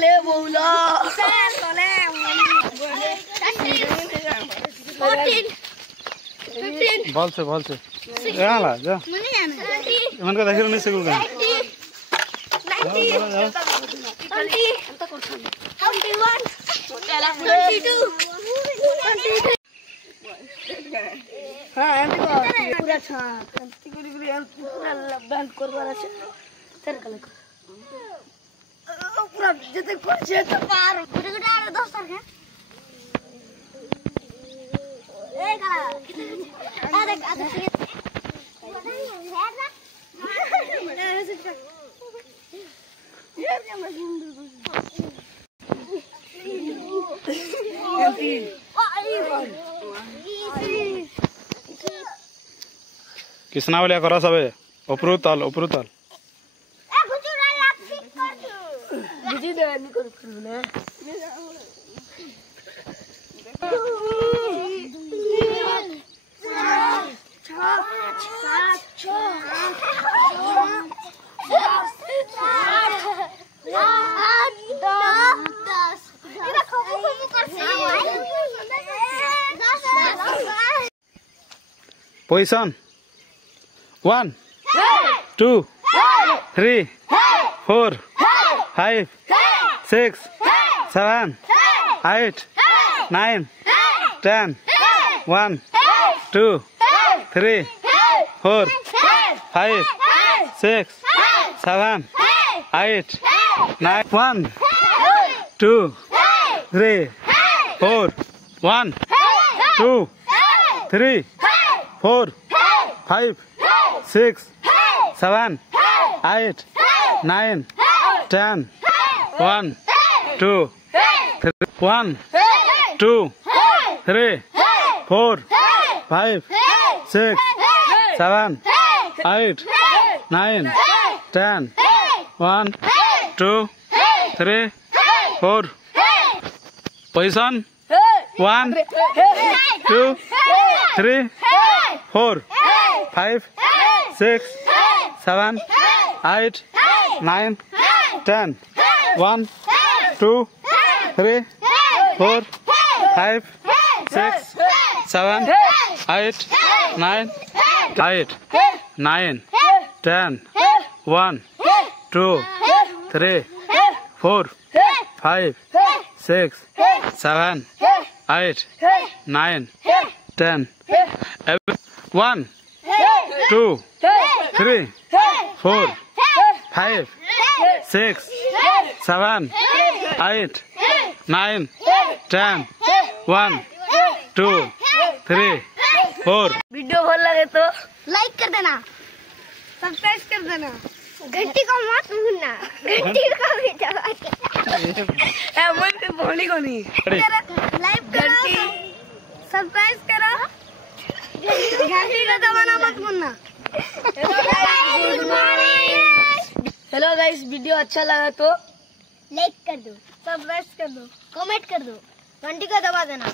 ले बोला बॉल से यहाँ ला जा मन का देखिए नहीं सिकुल गया हाँ पूरा पूरा बैंड करवार আছে तेरे कल पूरा जते कोचे तो पार गुड गुड आ 10 सर है ए कला आ देख ये क्या मशीन किसना वाले करा सबे उपरू ताल बुझी दे नहीं कर ना पोजीशन 1 2 3 4 5 6 7 8 9 10 1 2 3 4 5 6 7 8 9 1 2 3 4 1 2 3 4 5 6 7 8 9 10 1 2 3 1 2 3 4 5 6 7 8 9 10 1 2 3 4 position 1 2 3 4 5 6 7 8 9 10 1 2 3 4 5 6 7 8 9 8 9 10 1 2 3 4 5 6 7 8 9 10 1 2 3 4 5 6 7 8 9 10 1 2 3 4 वीडियो भल लगे तो लाइक कर देना, सब्सक्राइब कर देना, घंटी को मत भूलना, घंटी को भी दबा के मन पे बोली को नहीं लाइक घंटी सब्सक्राइब करो, घंटी को दबाना मत भूलना। हेलो गाइस, वीडियो अच्छा लगा तो लाइक कर दो, सब्सक्राइब कर दो, कमेंट कर दो, घंटी को दबा देना।